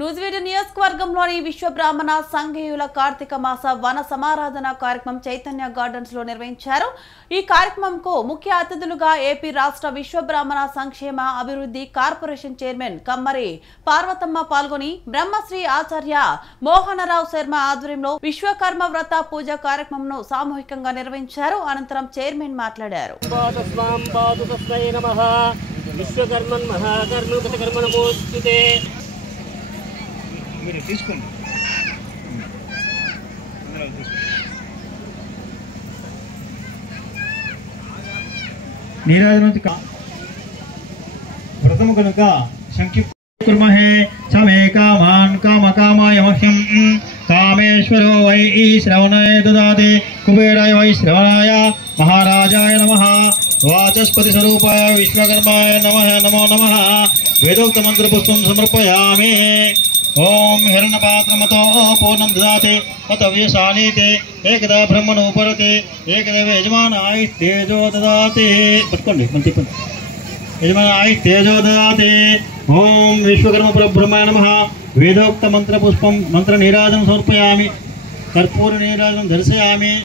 నూజివీడు నియోజకవర్గంలోని విశ్వబ్రాహ్మణ సంఘీయుల కార్తీక మాస వన సమారాధన కార్యక్రమం చైతన్య గార్డెన్స్ లో నిర్వహించారు। ఈ కార్యక్రమంకు ముఖ్య అతిథులుగా ఏపీ రాష్ట్ర విశ్వబ్రాహ్మణ సంక్షేమ అభివృద్ధి కార్పొరేషన్ చైర్మన్ కమ్మరి పార్వతమ్మ పాల్గొని బ్రహ్మశ్రీ ఆచార్య మోహనరావు శర్మ ఆధ్వర్యంలో విశ్వకర్మ వ్రత పూజ కార్యక్రమంను సామూహికంగా నిర్వహించారు। అనంతరం చైర్మన్ మాట్లాడారు। మీరు తీసుకోండి నీరాజన వ్రతము కనుక సంక్షిప్తమహే సమే కామాన్ కామకామాయ మహ్యం కామేశ్వరో వై శ్రవణాయ దదాతి కుబేరాయ వై శ్రవణాయ మహారాజాయ నమః వాచస్పతి స్వరూపాయ విశ్వకర్మాయ నమః నమో నమః వేదోక్త మంత్ర పుష్పం సమర్పయామి। ओम हिरण्यपात्रमतो पूर्णं ददाति तत व्यसानीते एकदा ब्रह्मणोपरते एकदा यजमानाय तेजो ददाति पट्कोंडि मन तिप्पंडि यजमानाय तेजो ददाति। ओम विश्वकर्म परब्रह्माय नमः वेदोक्त मंत्र पुष्पं मंत्र नीराजनं समर्पयामि कर्पूर नीराजनं दर्शयामि।